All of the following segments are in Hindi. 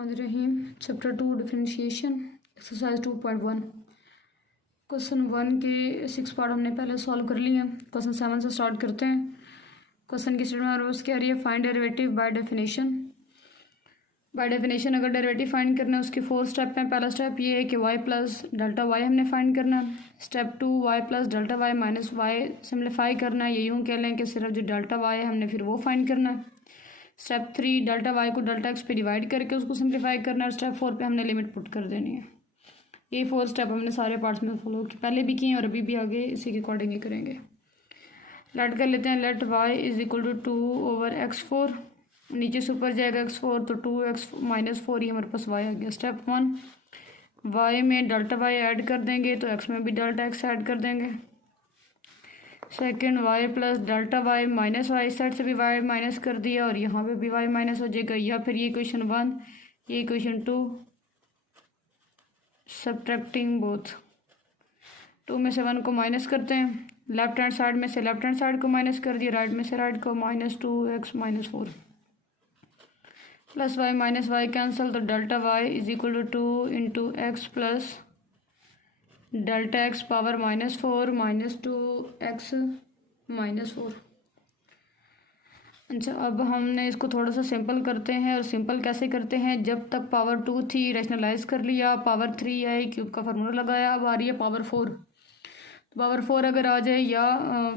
रहीम चैप्टर 2 डिफरेंशिएशन एक्सरसाइज 2.1 क्वेश्चन 1 के 6 पार्ट हमने पहले सॉल्व कर लिए हैं। क्वेश्चन 7 से स्टार्ट करते हैं। क्वेश्चन की स्टेटमेंट हमारे पास क्या रही है, find derivative by definition. By definition अगर डेरिवेटिव फाइंड करना है उसके 4 स्टेप हैं। पहला स्टेप ये है कि y प्लस डेल्टा वाई हमने फाइंड करना है। Step 2 y plus delta y minus y simplify करना है। ये यूँ कह लें कि सिर्फ जो डेल्टा वाई है हमने फिर वो फाइंड करना है। स्टेप 3 डेल्टा वाई को डेल्टा एक्स पे डिवाइड करके उसको सिंप्लीफाई करना है। स्टेप 4 पे हमने लिमिट पुट कर देनी है। ये 4 स्टेप हमने सारे पार्ट्स में फॉलो किए, पहले भी किए और अभी भी आगे इसी के अकॉर्डिंग ही करेंगे। लेट कर लेते हैं, let y is equal to 2/x4, नीचे से ऊपर जाएगा x4 तो 2x माइनस 4 ही हमारे पास y आ गया। स्टेप 1 y में डेल्टा वाई ऐड कर देंगे तो x में भी डेल्टा x ऐड कर देंगे। Second y plus delta y minus y, side से भी y माइनस कर दिया और यहाँ पे भी y माइनस हो जाएगा। या फिर ये इक्वेशन 1 ये इक्वेशन 2 सब्ट्रैक्टिंग बोथ, 2 में से 1 को माइनस करते हैं। लेफ्ट हैंड साइड में से लेफ्ट हैंड साइड को माइनस कर दिया, राइट में से राइट को -2x minus 4 plus y minus y cancel तो delta y is equal to 2 into x plus delta x power -4 -2x -4। अच्छा, अब हमने इसको थोड़ा सा सिंपल करते हैं। और सिंपल कैसे करते हैं, जब तक पावर 2 थी रैशनलाइज कर लिया, पावर 3 आई, क्यूब का फार्मूला लगाया। अब आ रही है पावर 4, तो पावर 4 अगर आ जाए या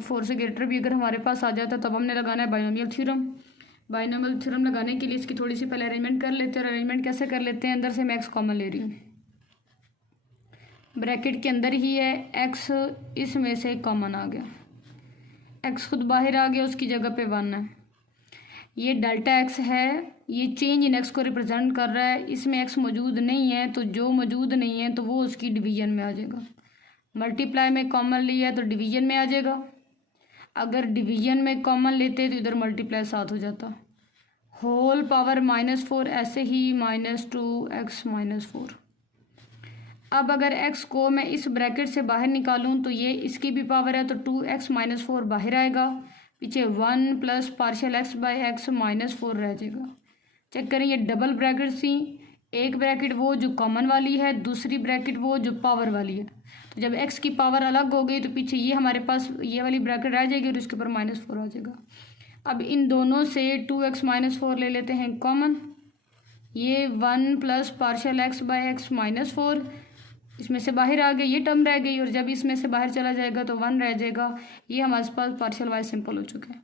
4 से ग्रेटर भी अगर हमारे पास आ जाता है तब हमने लगाना है बाइनोमियल थ्योरम। बाइनोमियल थ्योरम लगाने के लिए इसकी थोड़ी सी पहले अरेंजमेंट कर लेते हैं। और अरेंजमेंट कैसे कर लेते हैं, अंदर से मैं एक्स कॉमन ले रही हूँ, ब्रैकेट के अंदर ही है, एक्स इसमें से कॉमन आ गया, एक्स खुद बाहर आ गया, उसकी जगह पे 1 है। ये डेल्टा एक्स है, ये चेंज इन एक्स को रिप्रेजेंट कर रहा है। इसमें एक्स मौजूद नहीं है तो जो मौजूद नहीं है तो वो उसकी डिवीजन में आ जाएगा। मल्टीप्लाई में कॉमन लिया है तो डिवीजन में आ जाएगा। अगर डिवीजन में कॉमन लेते तो इधर मल्टीप्लाई साथ हो जाता। होल पावर -4 ऐसे ही -2x -4। अब अगर x को मैं इस ब्रैकेट से बाहर निकालूं तो ये इसकी भी पावर है तो 2x -4 बाहर आएगा, पीछे 1 plus partial x by x -4 रह जाएगा। चेक करें, ये डबल ब्रैकेट थी, एक ब्रैकेट वो जो कॉमन वाली है, दूसरी ब्रैकेट वो जो पावर वाली है। तो जब x की पावर अलग हो गई तो पीछे ये हमारे पास ये वाली ब्रैकेट रह जाएगी और इसके ऊपर -4 आ जाएगा। अब इन दोनों से 2x -4 ले लेते हैं कॉमन, ये 1 plus partial x by x -4 इसमें से बाहर आ गई, ये टर्म रह गई। और जब इसमें से बाहर चला जाएगा तो 1 रह जाएगा। ये हमारे पास पार्शियल वाई सिंपल हो चुका है।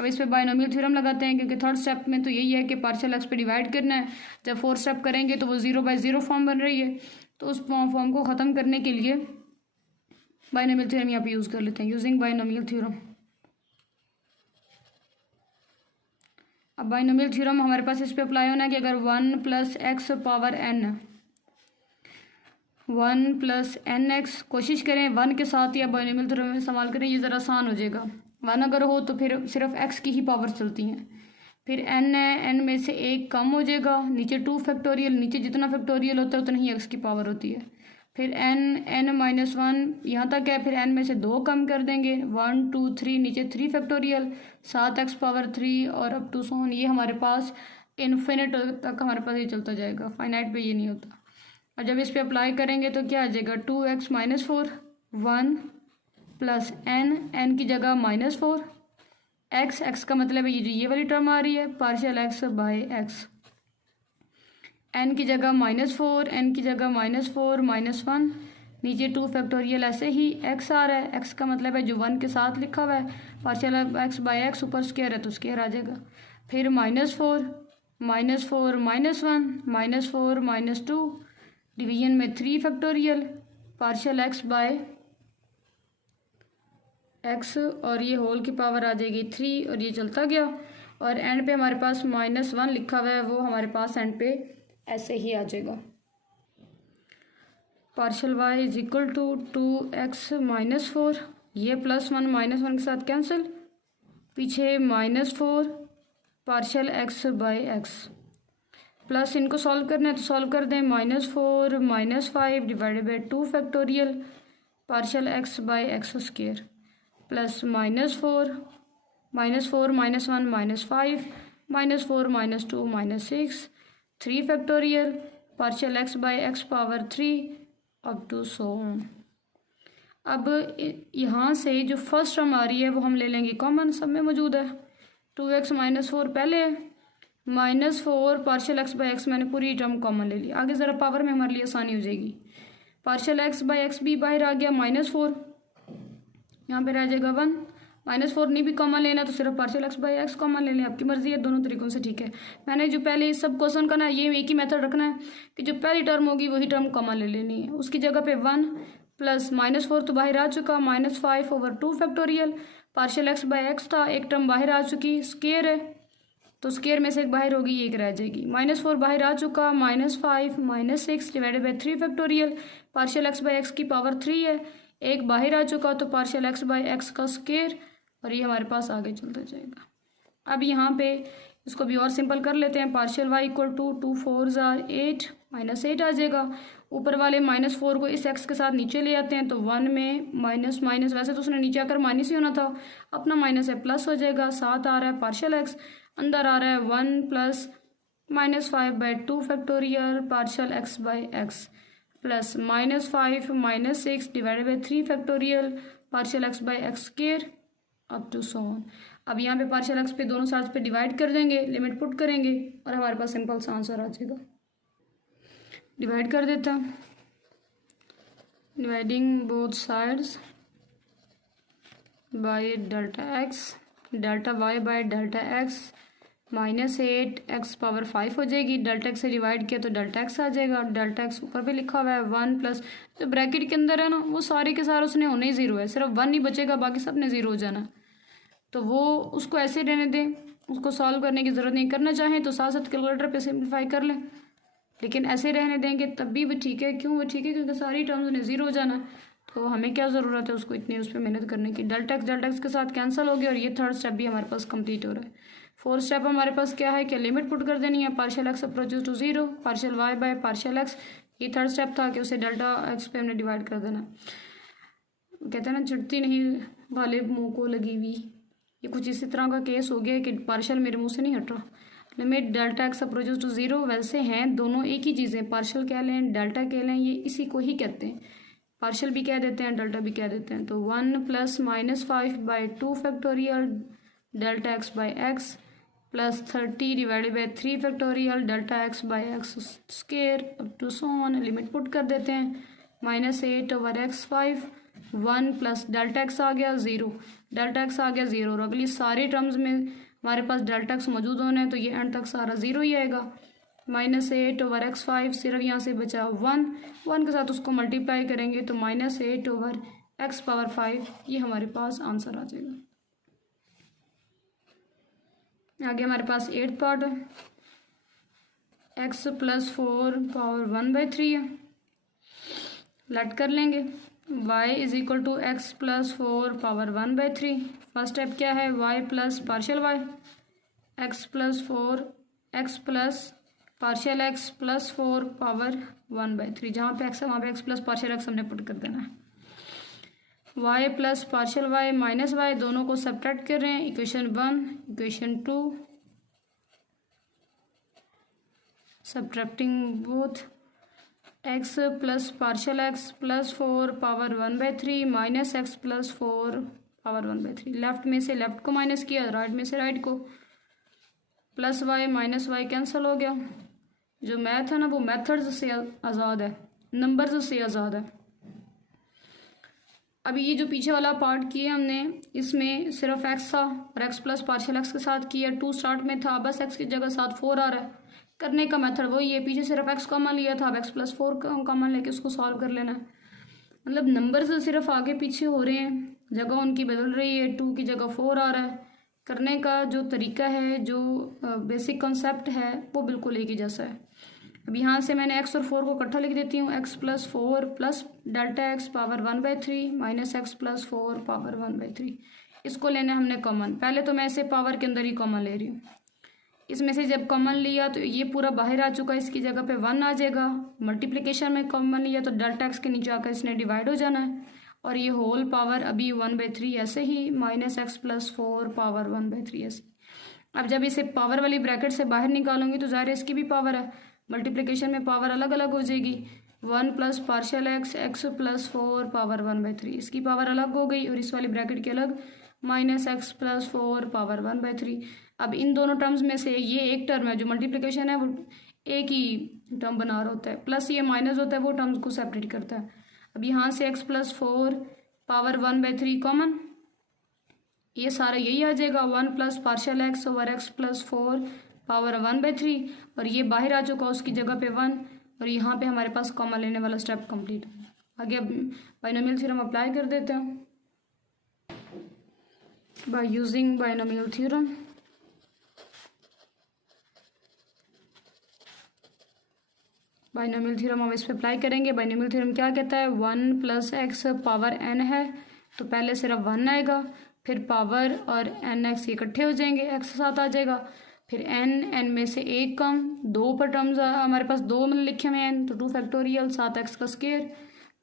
अब इस पे बाइनोमियल थ्योरम लगाते हैं, क्योंकि थर्ड स्टेप में तो यही है कि पार्शियल एक्स पे डिवाइड करना है। जब 4 स्टेप करेंगे तो वो 0/0 फॉर्म बन रही है, तो उस फॉर्म को ख़त्म करने के लिए बाइनोमियल थ्योरम यहाँ पे यूज़ कर लेते हैं, यूजिंग बाइनोमियल थ्योरम। अब बाइनोमियल थ्योरम हमारे पास इस पे अप्लाई होना है कि अगर 1 plus x power n, 1 plus nx, कोशिश करें 1 के साथ या बाइनोमियल थ्योरम में इस्तेमाल करें, ये ज़रा आसान हो जाएगा। 1 अगर हो तो फिर सिर्फ x की ही पावर चलती हैं। फिर n है, n में से 1 कम हो जाएगा, नीचे 2 फैक्टोरियल, नीचे जितना फैक्टोरियल होता है उतना ही x की पावर होती है। फिर n -1 यहाँ तक है, फिर n में से 2 कम कर देंगे, 1 2 3, नीचे 3 फैक्टोरियल, 7x पावर 3 और अप टू सो ऑन। ये हमारे पास इन्फिनिट तक हमारे पास ये चलता जाएगा, फाइनाइट पे ये नहीं होता। और जब इस पे अप्लाई करेंगे तो क्या आ जाएगा, 2x -4, 1 प्लस n की जगह -4, x का मतलब है ये वाली टर्म आ रही है, partial x by x, n की जगह -4, n की जगह -4 -1, नीचे 2 फैक्टोरियल, ऐसे ही x आ रहा है। x का मतलब है जो 1 के साथ लिखा हुआ है, पार्शियल x बाई एक्स, ऊपर स्क्वायर है तो स्क्वायर आ जाएगा। फिर -4 -4 -1 -4 -2, डिवीजन में 3 factorial, partial x by x और ये होल की पावर आ जाएगी 3 और ये चलता गया। और एंड पे हमारे पास -1 लिखा हुआ है, वो हमारे पास एंड पे ऐसे ही आ जाएगा। Partial y is equal to 2x -4, ये +1 -1 के साथ कैंसिल, पीछे -4 partial x by x, plus इनको सॉल्व करना है तो सॉल्व कर दें, -4 -5 divided by 2 factorial partial x by x square, plus -4 -1 -5 -4 -2 -6 3 factorial partial x by x power 3 up to so on. अब यहाँ से जो फर्स्ट टर्म आ रही है वो हम ले लेंगे कॉमन, सब में मौजूद है। 2x माइनस 4 पहले है, -4 पार्शियल एक्स बाई एक्स मैंने पूरी टर्म कॉमन ले ली। आगे ज़रा पावर में हमारे लिए आसानी हो जाएगी। पार्शियल एक्स बाई एक्स भी बाहर आ गया, -4 यहाँ पे रह जाएगा 1। -4 नहीं भी कॉमन लेना तो सिर्फ partial x by x common ले लें, आपकी मर्जी है, दोनों तरीकों से ठीक है। मैंने जो पहले इस सब क्वेश्चन का ना ये एक ही मेथड रखना है कि जो पहली टर्म होगी वही टर्म कॉमन ले लेनी है। उसकी जगह पे 1 प्लस -4 तो बाहर आ चुका, -5/2 factorial partial x by x था, एक टर्म बाहर आ चुकी, स्केयर है तो स्केयर में से एक बाहर होगी, एक रह जाएगी। -4 बाहर आ चुका, -5 -6 divided by 3 factorial partial x by x की पावर 3 है, एक बाहर आ चुका तो पार्शियल एक्स बाई एक्स का स्केयर, और ये हमारे पास आगे चलता जाएगा। अब यहाँ पे इसको भी और सिंपल कर लेते हैं। पार्शियल वाई इक्वल टू 2 4 8 -8 आ जाएगा। ऊपर वाले -4 को इस एक्स के साथ नीचे ले आते हैं तो 1 में माइनस माइनस, वैसे तो उसने नीचे आकर माइनस ही होना था, अपना माइनस है प्लस हो जाएगा। 7 आ रहा है पार्शियल एक्स, अंदर आ रहा है 1 plus -5/2 factorial partial x by x plus -5 -6 divided by 3 factorial partial x by x square up to so on. अब यहाँ पे पार्शियल एक्स पे दोनों साइड्स पे डिवाइड कर देंगे, लिमिट पुट करेंगे और हमारे पास सिंपल सा आंसर आ जाएगा। डिवाइड कर देता हूँ, dividing both sides by delta x, delta y by delta x -8 x power 5 हो जाएगी। डेल्टा एक्स से डिवाइड किया तो डेल्टा एक्स आ जाएगा। डेल्टा एक्स ऊपर पे लिखा हुआ है 1 प्लस जो ब्रैकेट के अंदर है ना वो सारे के सारे उसने होने ही 0 है, सिर्फ 1 ही बचेगा, बाकी सब ने 0 हो जाना। तो वो उसको ऐसे रहने दें, उसको सॉल्व करने की ज़रूरत नहीं। करना चाहें तो साथ साथ कैलकुलेटर पे सिंप्लीफाई कर लें, लेकिन ऐसे रहने देंगे तब भी वो ठीक है। क्यों वो ठीक है? क्योंकि सारी टर्म्स ने 0 हो जाना, तो हमें क्या ज़रूरत है उसको इतनी उस पर मेहनत करने की। डेल्टा एक्स के साथ कैंसिल हो गया और ये थर्ड स्टेप भी हमारे पास कंप्लीट हो रहा है। फोर्थ स्टेप हमारे पास क्या है कि लिमिट पुट कर देनी है। Partial x approaches to 0 partial y by partial x, ये थर्ड स्टेप था कि उसे डेल्टा एक्स पे हमने डिवाइड कर देना। कहते हैं ना चिढ़ती नहीं वाले मुँह को लगी हुई, ये कुछ इसी तरह का केस हो गया कि पार्शियल मेरे मुँह से नहीं हट रहा। Limit delta x approaches to 0, वैसे हैं दोनों एक ही चीज़ें, पार्शियल कह लें डेल्टा कह लें, ये इसी को ही कहते हैं। पार्शियल भी कह देते हैं, डेल्टा भी कह देते हैं। तो 1 plus -5/2 factorial delta x by x plus 30 divided by 3 factorial delta x by x square up to so on. Limit put कर देते हैं, -8/x5 1 प्लस डेल्टा एक्स आ गया 0, डेल्टा एक्स आ गया 0 और अगली सारे टर्म्स में हमारे पास डेल्टा एक्स मौजूद होने हैं तो ये एंड तक सारा 0 ही आएगा। -8/x5 सिर्फ यहाँ से बचा 1 के साथ उसको मल्टीप्लाई करेंगे तो -8/x पावर 5, ये हमारे पास आंसर आ जाएगा। आगे हमारे पास 8th पार्ट है, x + 4 पावर 1/3 है। लेट कर लेंगे y = x + 4 power 1/3। First step क्या है, y plus partial y, x + 4 x plus partial x + 4 power 1/3। जहाँ पे x है वहाँ पे x प्लस पार्शियल x हमने पुट कर देना है। y plus partial y minus y दोनों को सब्ट्रैक्ट कर रहे हैं। Equation 1 equation 2 subtracting both x plus partial x + 4 power 1/3 minus x + 4 power 1/3। Left में से लेफ्ट को माइनस किया, राइट में से राइट को, plus y minus y cancel हो गया। जो मैथ है ना वो मेथड्स से आज़ाद है, नंबर्स से आज़ाद है। अभी ये जो पीछे वाला पार्ट किया हमने, इसमें सिर्फ x था और x प्लस पार्शियल x के साथ किया। 2 स्टार्ट में था, बस x की जगह साथ 4 आ रहा है। करने का मेथड वही है, पीछे सिर्फ x कॉमन लिया था, अब x + 4 कॉमन लेके उसको सॉल्व कर लेना है। मतलब नंबर्स सिर्फ आगे पीछे हो रहे हैं, जगह उनकी बदल रही है, 2 की जगह 4 आ रहा है। करने का जो तरीका है, जो बेसिक कॉन्सेप्ट है वो बिल्कुल एक ही जैसा है। अब यहाँ से मैंने x और 4 को इकट्ठा लिख देती हूँ, x + 4 plus delta x power 1/3 minus x + 4 power 1/3। इसको लेना है हमने कॉमन। पहले तो मैं इसे पावर के अंदर ही कॉमन ले रही हूँ। इसमें से जब कॉमन लिया तो ये पूरा बाहर आ चुका, इसकी जगह पे 1 आ जाएगा। मल्टीप्लिकेशन में कॉमन लिया तो डेल्टा x के नीचे आकर इसने डिवाइड हो जाना है और ये होल पावर अभी 1/3 ऐसे ही, माइनस x + 4 पावर 1/3 ऐसे। अब जब इसे पावर वाली ब्रैकेट से बाहर निकालूंगी तो ज़ाहिर है इसकी भी पावर है, मल्टीप्लिकेशन में पावर अलग अलग हो जाएगी। 1 plus partial x, x plus 4 power 1/3, इसकी पावर अलग हो गई और इस वाली ब्रैकेट की अलग, माइनस एक्स प्लस 4 पावर 1/3। अब इन दोनों टर्म्स में से ये एक टर्म है जो मल्टीप्लिकेशन है वो एक ही टर्म बना रहा होता है, प्लस ये माइनस होता है वो टर्म्स को सेपरेट करता है। अब यहाँ से एक्स प्लस 4 पावर 1/3 कॉमन, ये सारा यही आ जाएगा। 1 plus partial x over x plus 4 power 1/3 और ये बाहर आ चुका उसकी जगह पे 1 और यहाँ पे हमारे पास कॉमन लेने वाला स्टेप कंप्लीट। आगे अब बाइनोमियल थ्योरम अप्लाई कर देते हैं। By using binomial theorem, binomial theorem हम इस पे अप्लाई करेंगे। बाइनोमियल थ्योरम क्या कहता है, 1 प्लस एक्स पावर एन है तो पहले सिर्फ 1 आएगा, फिर पावर और एन एक्स इकट्ठे हो जाएंगे, एक्स साथ आ जाएगा, फिर एन में से एक कम, दो पर टर्म्स हमारे पास दो मतलब लिखे हुए हैं तो 2 फैक्टोरियल 7 एक्स का स्क्वायर,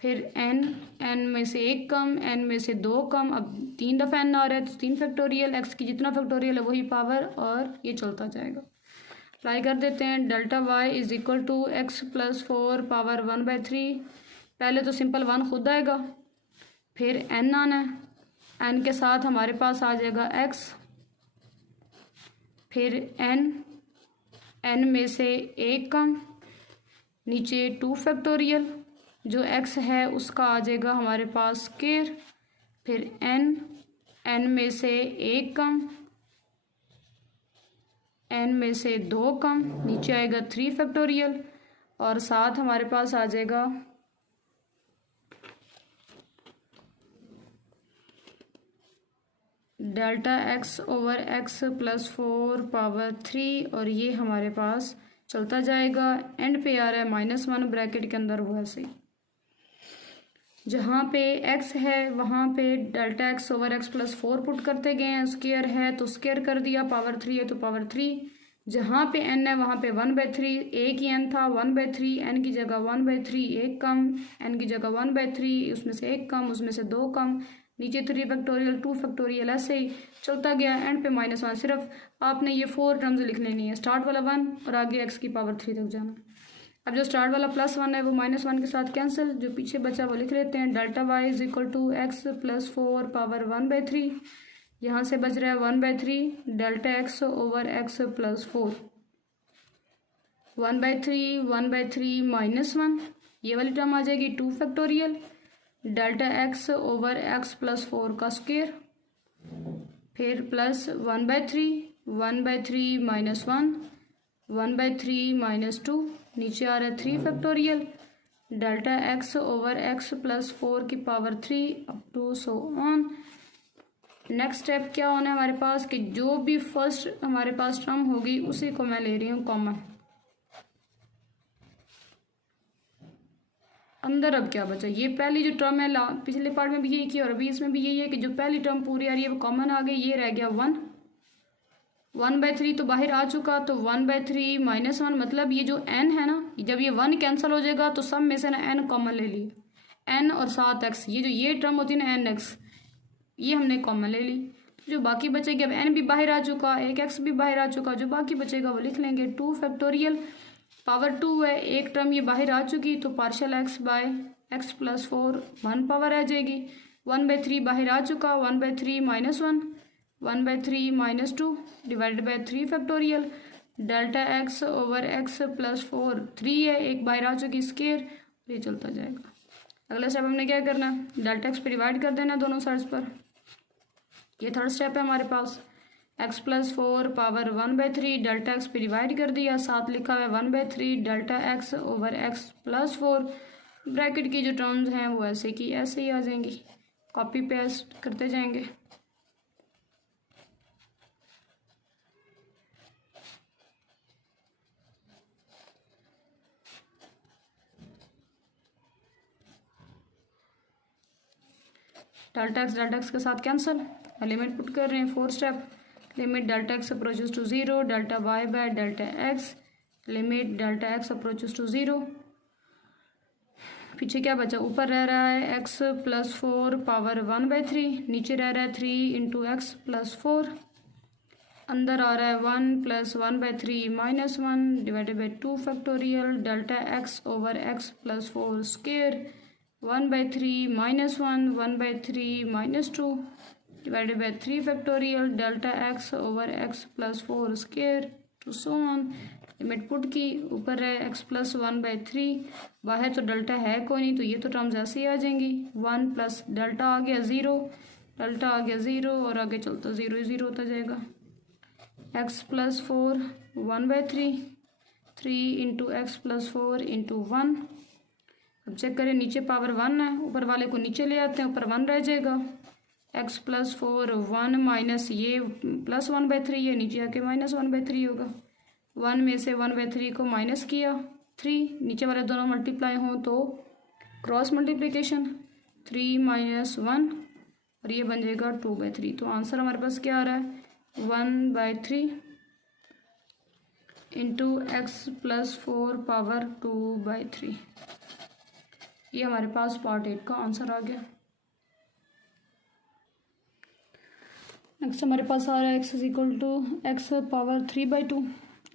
फिर एन में से एक कम, एन में से 2 कम, अब 3 दफ़ा एन आ रहा है तो 3 फैक्टोरियल, एक्स की जितना फैक्टोरियल है वही पावर और ये चलता जाएगा। अप्लाई कर देते हैं। Delta y is equal to x plus 4 power 1/3, पहले तो सिंपल 1 खुद आएगा, फिर एन आना है, एन के साथ हमारे पास आ जाएगा एक्स, फिर एन में से एक कम, नीचे 2 फैक्टोरियल, जो एक्स है उसका आ जाएगा हमारे पास स्क्वायर, फिर एन में से एक कम, एन में से 2 कम, नीचे आएगा 3 फैक्टोरियल और साथ हमारे पास आ जाएगा delta x over x plus 4 power 3 और ये हमारे पास चलता जाएगा। एंड पे आ रहा है -1 ब्रैकेट के अंदर, वो ऐसे जहाँ पे x है वहाँ पे delta x over x plus 4 put करते गए हैं, स्क्वायर है तो स्क्वायर कर दिया, पावर 3 है तो पावर 3, जहाँ पे n है वहाँ पे 1/3, एक ही n था 1/3, n की जगह 1/3 एक कम, n की जगह 1/3 उसमें से एक कम, उसमें से 2 कम, नीचे 3 फैक्टोरियल 2 फैक्टोरियल, ऐसे ही चलता गया। एंड पे -1, सिर्फ आपने ये 4 टर्म्स लिखने नहीं है, स्टार्ट वाला 1 और आगे x की पावर 3 तक जाना। अब जो स्टार्ट वाला +1 है वो -1 के साथ कैंसिल, जो पीछे बचा वो लिख लेते हैं। Delta y is equal to x plus 4 power 1/3, यहाँ से बच रहा है 1/3 delta x over x plus 4, 1/3 -1, ये वाली टर्म आ जाएगी 2 factorial delta x over x plus 4 का स्क्वायर, फिर प्लस 1/3 -1, 1/3 -2, नीचे आ रहा है 3 factorial delta x over x plus 4 की power 3 up to so on. Next step क्या होना है हमारे पास कि जो भी फर्स्ट हमारे पास टर्म होगी उसी को मैं ले रही हूँ कॉमन। अंदर अब क्या बचा, ये पहली जो टर्म है पिछले पार्ट में भी यही की और अभी इसमें भी यही है कि जो पहली टर्म पूरी आ रही है वो कॉमन आ गई, ये रह गया 1/3 तो बाहर आ चुका, तो 1/3 -1 मतलब ये जो n है ना, जब ये 1 कैंसिल हो जाएगा तो सब में से ना n कॉमन ले ली, n और 7x, ये जो ये टर्म होती है ना nx, ये हमने कॉमन ले ली, जो बाकी बचेगी, अब n भी बाहर आ चुका, एक x भी बाहर आ चुका, जो बाकी बचेगा वो लिख लेंगे 2 फैक्टोरियल, पावर 2 है, एक टर्म ये बाहर आ चुकी तो partial x by x plus 4 1 power आ जाएगी, 1/3 बाहर आ चुका, 1/3 -1, 1/3 -2 divided by 3 factorial delta x over x plus 4 3 है, एक बाहर आ चुकी स्क्वायर, ये चलता जाएगा। अगला स्टेप हमने क्या करना है, डेल्टा एक्स पे डिवाइड कर देना दोनों साइड्स पर, ये थर्ड स्टेप है हमारे पास। x plus 4 power 1/3 delta x पे डिवाइड कर दिया, साथ लिखा हुआ है 1/3 delta x over x plus 4, bracket की जो टर्म्स हैं वो ऐसे की ऐसे ही आ जाएंगी, कॉपी पेस्ट करते जाएंगे। डेल्टा एक्स के साथ कैंसिल, लिमिट पुट कर रहे हैं 4 step, limit delta x approaches to 0 delta y by delta x, limit delta x approaches to 0, पीछे क्या बचा, ऊपर रह रहा है x प्लस 4 पावर 1/3, नीचे रह रहा है 3 इंटू एक्स प्लस 4, अंदर आ रहा है 1 + 1/3 - 1 divided by 2 factorial delta x over x plus 4 square 1/3 - 1 1/3 - 2 divided by 3 factorial delta x over x plus 4 square to so on. Limit put की, ऊपर है x + 1/3, बाहर तो डेल्टा है कोई नहीं तो ये तो टर्म्स ऐसे ही आ जाएंगी। 1 प्लस डेल्टा आ गया 0, डेल्टा आ गया 0 और आगे चलता 0 ही 0 होता जाएगा। x + 4 1/3 3 × x + 4 × 1। अब चेक करें, नीचे पावर 1 है, ऊपर वाले को नीचे ले आते हैं, ऊपर 1 रह जाएगा। x + 4 1 माइनस ये प्लस 1/3 है, नीचे आके -1/3 होगा। 1 में से 1/3 को माइनस किया 3, नीचे वाले दोनों मल्टीप्लाई हों तो क्रॉस मल्टीप्लिकेशन 3 - 1 और ये बन जाएगा 2/3। तो आंसर हमारे पास क्या आ रहा है 1/3 × x + 4 पावर 2/3। ये हमारे पास पार्ट 8 का आंसर आ गया। नेक्स्ट हमारे पास आ रहा है x = x power 3/2।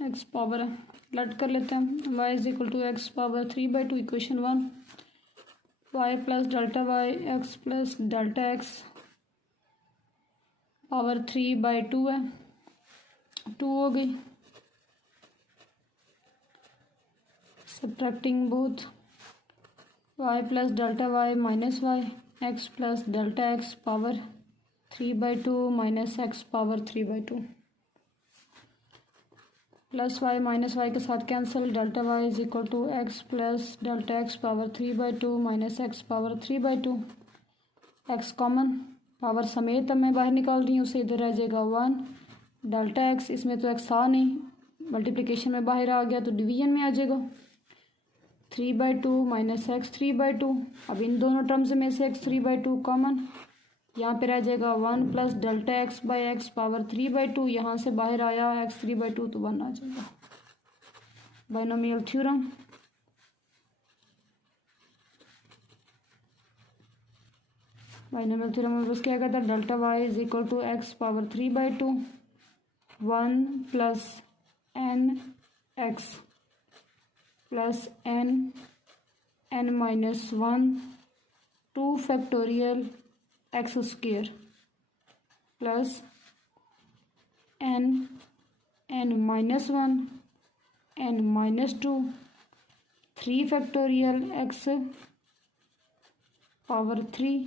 x power है, लट कर लेते हैं। y = x power 3/2 equation 1। y + delta y x + delta x power 3/2 है, 2 हो गई। Subtracting both y + delta y minus y x + delta x power 3/2 minus x power 3/2 plus y minus y के साथ cancel. Delta y = x + delta x power 3/2 minus x power 3/2। x common, power समेत अब मैं बाहर निकाल रही हूँ, उसे इधर रह जाएगा 1। डेल्टा x, इसमें तो x था नहीं, मल्टीप्लिकेशन में बाहर आ गया तो डिवीजन में आ जाएगा 3/2 माइनस x 3/2। अब इन दोनों टर्म्स में से x 3/2 कॉमन, यहाँ पे रह जाएगा 1 + डेल्टा x/x पावर 3/2। यहाँ से बाहर आया x 3/2 तो 1 आ जाएगा। बाइनोमियल थ्योरम, बाइनोमियल थ्योरम में बस क्या कहता है delta y = x power 3/2 1 + n(x) + n(n-1) 2 factorial x² plus n(n-1) n-2 3 factorial x power 3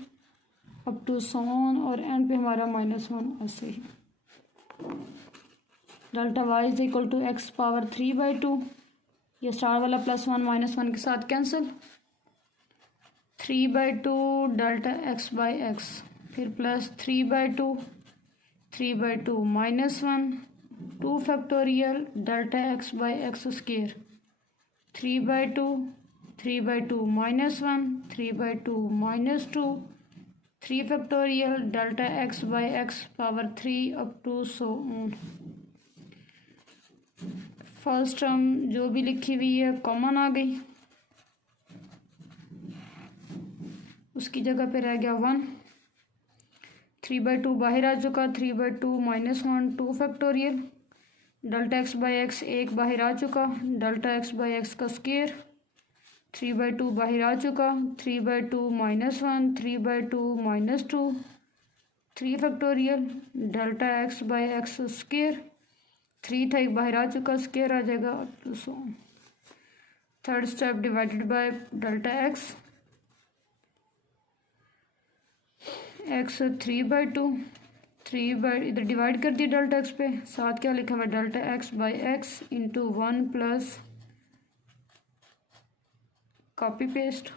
up to so on और एंड पे हमारा -1 ऐसे ही। डेल्टा y = x पावर 3/2, ये स्टार वाला +1 -1 के साथ कैंसिल। 3/2 डेल्टा x/x, फिर plus 3/2 3/2 -1 2 factorial delta x/x²। 3/2 3/2 -1 3/2 -2 3 factorial delta x/x power 3 up to so on. First term जो भी लिखी हुई है कॉमन आ गई, उसकी जगह पे रह गया 1। 3/2 बाहर आ चुका, 3/2 -1 2 फैक्टोरियल डेल्टा x/x 1 बाहर आ चुका, डेल्टा x/x का स्क्वायर 3/2 बाहर आ चुका, 3/2 -1 3/2 -2 3 फैक्टोरियल डेल्टा x/x²। 3 था, एक बाहर आ चुका, स्क्वायर आ जाएगा to so. Third step divided by delta x 3/2 इधर डिवाइड कर दिया डेल्टा x पे, साथ क्या लिखा हुआ delta x/x × 1 plus copy paste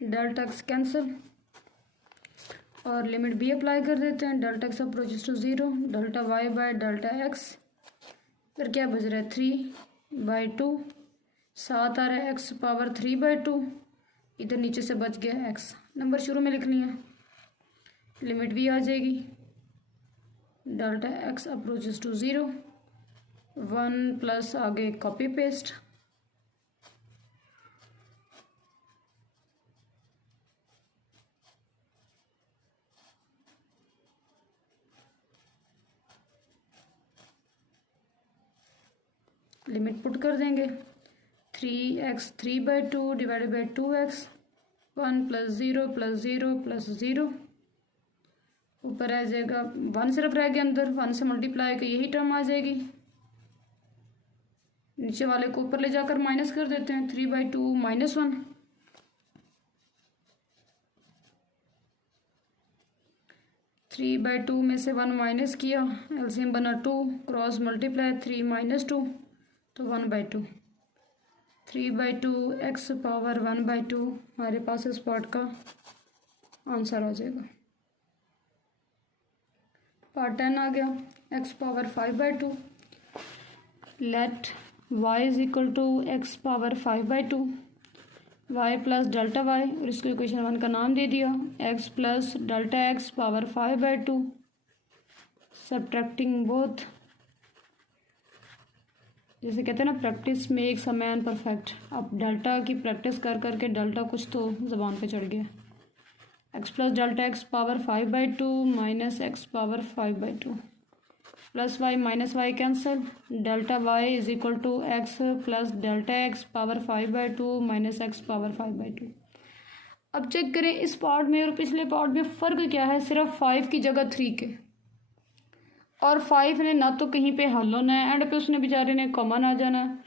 delta x cancel और लिमिट b अप्लाई कर देते हैं। Delta x approaches to 0, delta y by delta x, फिर क्या बच रहा है 3/2, साथ आ रहा है x पावर 3/2, इधर नीचे से बच गया x, नंबर शुरू में लिख लिया, लिमिट b आ जाएगी delta x approaches to 0 1 plus आगे कॉपी पेस्ट, लिमिट पुट कर देंगे 3x 3/2 divided by 2x, 1 plus 0 plus 0 plus 0, ऊपर आ जाएगा 1 सिर्फ रह गया अंदर, 1 से मल्टीप्लाई का यही टर्म आ जाएगी, नीचे वाले को ऊपर ले जाकर माइनस कर देते हैं 3/2 माइनस 1, 3/2 में से 1 माइनस किया, एलसीएम बना 2, क्रॉस मल्टीप्लाई 3 माइनस 2 तो 1/2, 3/2 x पावर 1/2 हमारे पास इस पार्ट का आंसर आ जाएगा। पार्ट 10 आ गया, x power 5/2, let y is equal to x power 5/2, y plus delta y, और इसको इक्वेशन 1 का नाम दे दिया, x plus delta x power 5/2, subtracting both, जैसे कहते हैं ना practice makes a man perfect. अब डेल्टा की प्रैक्टिस कर करके डेल्टा कुछ तो ज़बान पे चढ़ गया। X plus delta x power 5/2 minus x power 5/2 plus y minus y cancel, delta y is equal to x plus delta x power 5/2 minus x power 5/2। अब चेक करें इस पार्ट में और पिछले पार्ट में फ़र्क क्या है, सिर्फ 5 की जगह 3 के, और 5 ने ना तो कहीं पे हल होना है, एंड पे उसने बेचारे ने कॉमन आ जाना है,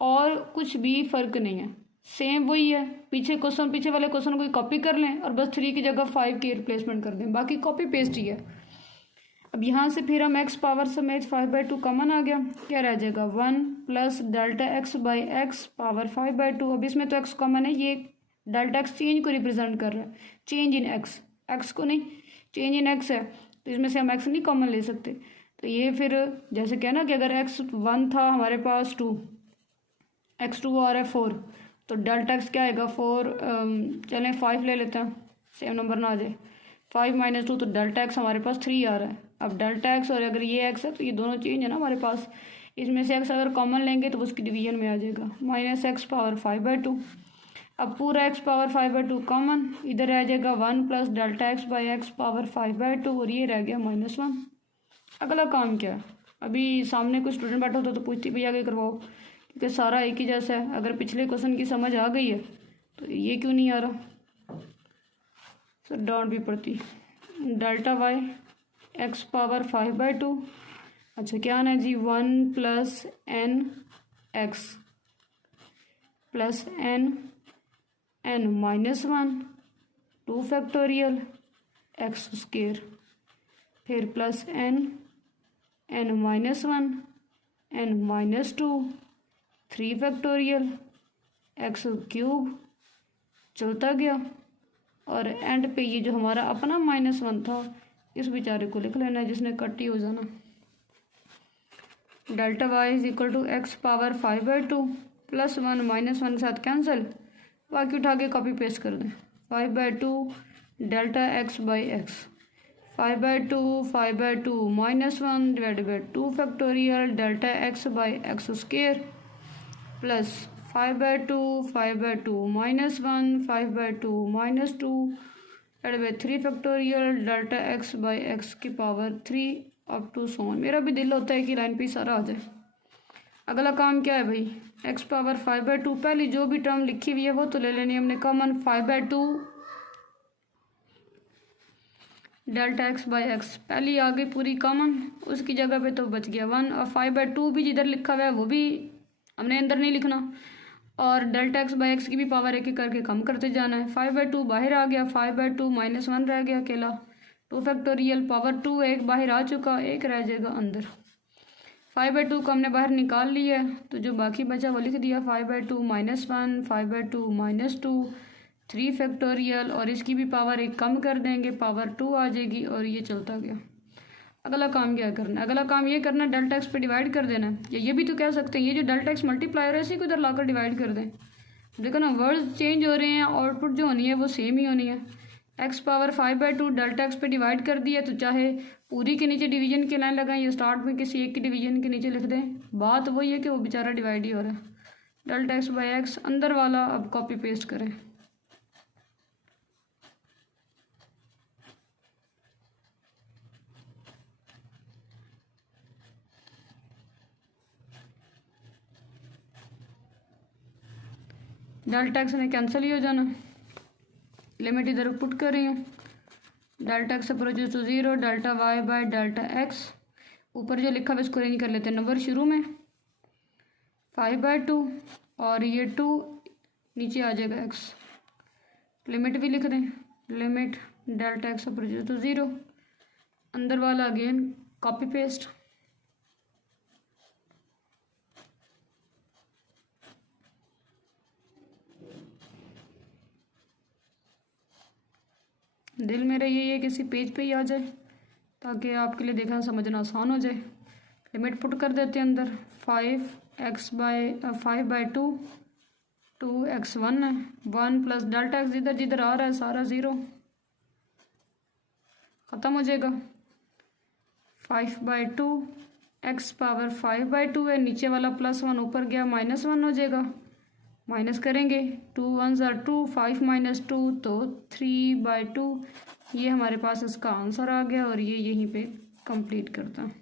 और कुछ भी फ़र्क नहीं है, सेम वही है। पीछे वाले क्वेश्चन को कॉपी कर लें और बस 3 की जगह 5 की रिप्लेसमेंट कर दें, बाकी कॉपी पेस्ट ही है। अब यहाँ से फिर हम एक्स पावर समेत 5/2 कॉमन आ गया, क्या रह जाएगा 1 plus delta x by x power 5/2। अब इसमें तो एक्स कॉमन है, ये डेल्टा एक्स चेंज को रिप्रेजेंट कर रहा है, चेंज इन एक्स को नहीं, चेंज इन एक्स है, तो इसमें से हम एक्स नहीं कॉमन ले सकते। तो ये फिर जैसे कहना कि अगर एक्स 1 था हमारे पास 2, x2 और है 4, तो डेल्टा एक्स क्या आएगा 4, चलें 5 ले लेते हैं, सेम नंबर ना आ जाए, 5 माइनस 2 तो डेल्टा एक्स हमारे पास 3 आ रहा है। अब डेल्टा एक्स और अगर ये एक्स है तो ये दोनों चेंज है ना हमारे पास, इसमें से एक्स अगर कॉमन लेंगे तो उसकी डिवीजन में आ जाएगा माइनस एक्स पावर 5/2। अब पूरा एक्स पावर 5/2 कॉमन, इधर रह जाएगा 1 plus delta x by x power 5/2, और ये रह गया -1। अगला काम क्या है, अभी सामने कोई स्टूडेंट बैठा होता तो पूछती भैया आगे करवाओ, क्योंकि सारा एक ही जैसा है। अगर पिछले क्वेश्चन की समझ आ गई है तो ये क्यों नहीं आ रहा, सर डांट भी पड़ती। डेल्टा वाई एक्स पावर 5/2, अच्छा क्या आना है जी 1 plus n x plus n minus 1 2 factorial x square, फिर plus n minus 1 n minus 2 3 factorial x cube, चलता गया, और एंड पे ये जो हमारा अपना -1 था इस बेचारे को लिख लेना है जिसने कट्टी हो जाना। Delta y is equal to x power 5/2 plus 1 minus 1 के साथ कैंसिल, बाकी उठा के कॉपी पेस्ट कर दें 5/2 delta x by x, 5/2 minus 1 divided by 2 factorial delta x by x square plus 5/2 minus 1 5/2 minus 2 divided by 3 factorial delta x by x की power 3 up to so on. मेरा भी दिल होता है कि लाइन पे सारा आ जाए। अगला काम क्या है भाई, एक्स पावर 5/2, पहली जो भी टर्म लिखी हुई है वो तो ले लेनी हमने common, 5/2 delta x by x पहली आ गई पूरी कॉमन, उसकी जगह पे तो बच गया 1, और 5/2 भी जिधर लिखा हुआ है वो भी हमने अंदर नहीं लिखना, और डेल्टा एक्स बाई एक्स की भी पावर एक एक करके कम करते जाना है। 5/2 बाहर आ गया, 5/2 माइनस 1 रह गया अकेला, 2 फैक्टोरियल पावर 2 एक बाहर आ चुका, एक रह जाएगा अंदर। 5/2 को हमने बाहर निकाल लिया है, तो जो बाकी बचा वो लिख दिया 5/2 माइनस 1 5/2 माइनस 2 3 फैक्टोरियल, और इसकी भी पावर एक कम कर देंगे, पावर 2 आ जाएगी, और ये चलता गया। अगला काम क्या करना है, अगला काम ये करना है डेल्टा एक्स पे डिवाइड कर देना है, या ये भी तो कह सकते हैं ये जो डेल्टा एक्स मल्टीप्लायर है इसी को इधर लाकर डिवाइड कर दें। देखो ना वर्ड्स चेंज हो रहे हैं, आउटपुट जो होनी है वो सेम ही होनी है। एक्स पावर 5/2 डेल्टा एक्स पे डिवाइड कर दिया, तो चाहे पूरी के नीचे डिवीजन की लाइन लगाएं या स्टार्ट में किसी एक की डिवीजन के नीचे लिख दें, बात वही है कि वो बेचारा डिवाइड ही हो रहा है। डेल्टा एक्स बाई एक्स अंदर वाला अब कॉपी पेस्ट करें। डेल्टा एक्स ने कैंसिल ही हो जाना, लिमिट इधर पुट कर रही है, delta x approaches to 0, delta y by delta x, ऊपर जो लिखा हुआ इसको अरेंज कर लेते हैं नंबर शुरू में 5/2 और ये 2 नीचे आ जाएगा x, लिमिट भी लिख दें, limit delta x approaches to 0, अंदर वाला अगेन कॉपी पेस्ट, दिल मेरा यही है किसी पेज पे ही आ जाए ताकि आपके लिए देखना समझना आसान हो जाए। लिमिट पुट कर देते हैं अंदर 5/2 2x 1 है, 1 प्लस डेल्टा एक्स जिधर जिधर आ रहा है सारा 0 ख़त्म हो जाएगा। 5/2 x पावर 5/2 है, नीचे वाला +1 ऊपर गया -1 हो जाएगा, माइनस करेंगे 2 1s are 2, 5 - 2 तो 3/2, ये हमारे पास इसका आंसर आ गया और ये यहीं पे कंप्लीट करता है।